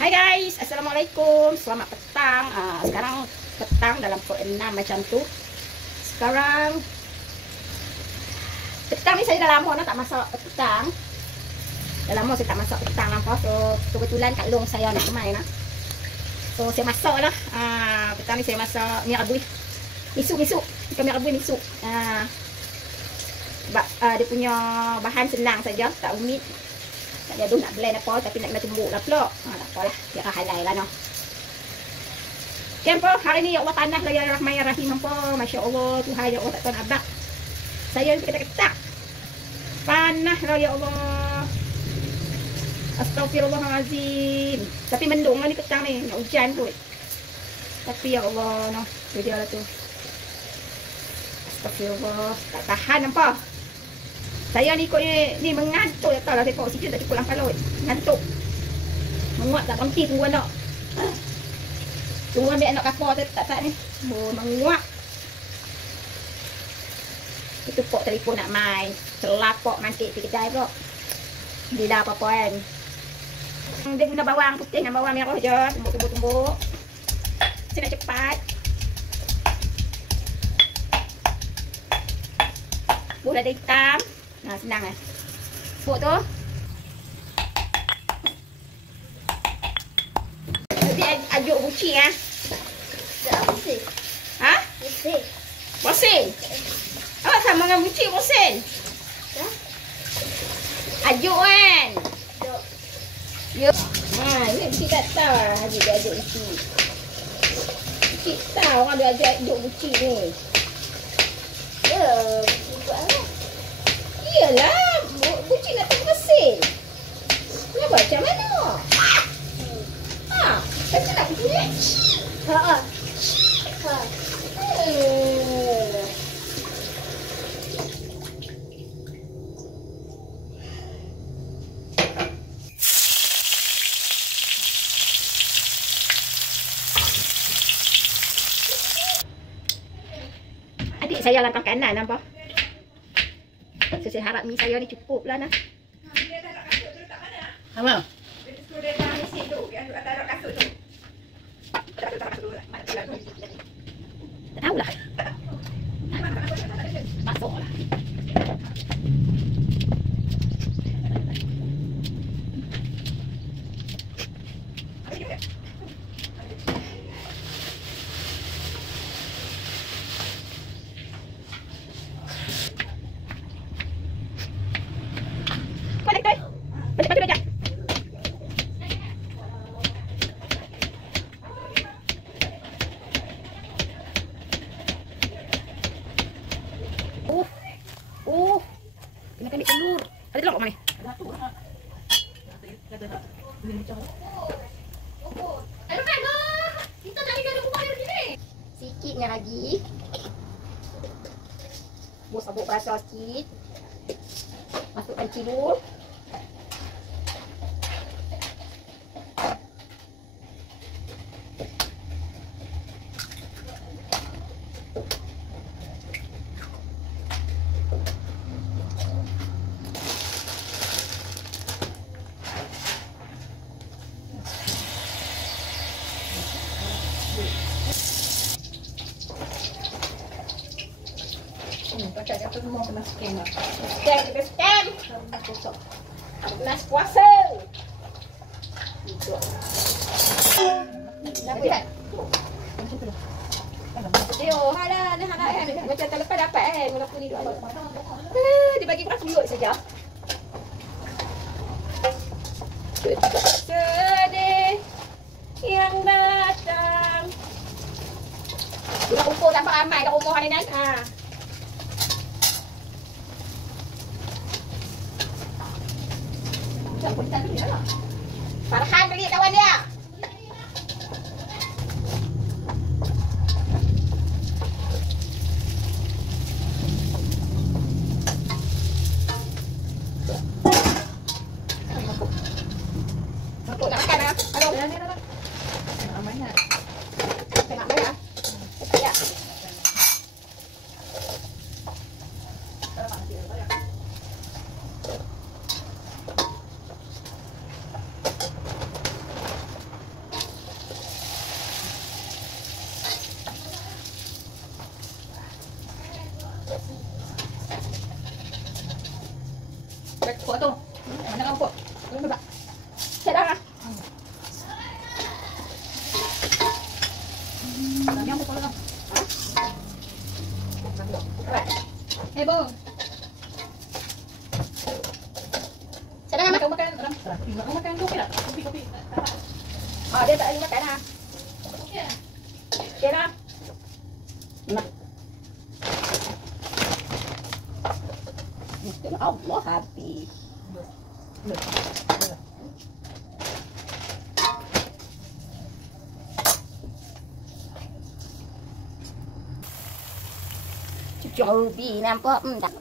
Hai guys, Assalamualaikum. Selamat petang. Sekarang petang dalam pukul 6 macam tu. Sekarang petang ni saya dah lama tak masak petang. Dah lama saya tak masak petang nampak. So kebetulan Kak Long saya nak main lah. So saya masak lah. Petang ni saya masak mi rebus. Misu. Bukan mi rebus, misu. Sebab dia punya bahan senang saja, tak rumit. Tak jaduh nak blend apa, tapi nak kena tumbuk lah pula. Tak apalah, biar halal lah no. Okay, apa? Hari ni ya Allah tanah lah ya Rahman-Rahim apa. Masya Allah, Tuhan ya Allah tak tahu nak abad. Saya ni ketak-ketak. Panah lah ya Allah. Astagfirullahalazim. Tapi mendung lah ni petang ni, nak hujan kot. Tapi ya Allah no, dia lah tu. Astagfirullah, tak tahan nampak. Saya ni ikut ni mengantuk tak tahulah, saya tengok oksigen tak cukup langkah laut. Ngantuk. Menguap tak berhenti tunggu anak. Tunggu ambil anak kapal tak ni. Menguap. Itu pok telefon nak main. Terlapok mantik di kedai pula. Bila apa-apa kan. Dia guna bawang putih dan bawang merah je. Tumbuk-tumbuk. Saya nak cepat. Buah lada hitam. Nah, senang lah. Buk tu. Nanti aduk buci lah. Tak bosin. Ha? Bosin. Bosin? Awak sama dengan buci bosin? Ha? Aduk kan? Duk. Ya. Ni buci tak tahu lah. Aduk buci. Buci tahu orang dia ajak aduk buci ni. Ya, buat apa? Iyalah, buci nak tengok mesin. Nak buat macam mana? Macam nak buci ni? Ha. Adik saya langkah kanan nampak. So, saya harap mi saya ni cukup lah nah. Apa? Tak tahu lah. Masuk lah. Kena ambil telur. Ada telur kat mana? Ada tu. Aduh kan dah. Kita nak ada rumah dia begini. Sikitnya lagi. Buat sabuk perasa sikit. Masukkan cilur. Pakai tu semua kena scan lah. Scan. Kelas puasa. Itu. Nak buat? Tengok, hala kan. Macam tak lepas dapat kan. Mula ni dua abang. Dia bagi keras mulut saja. Sedih yang datang. Kita kumpul sampai ramai kat rumah ni kan. Farhan bagi kawan dia. Nak makan ah? Halo. Amanah. Tengok mana? Ya. Bo. Saya dah makan orang. Nak makan kopi tak? Kopi. Dia tak lagi makan lah. Okey. Okey lah. Nak. Allah habis. Cucu nampak tak?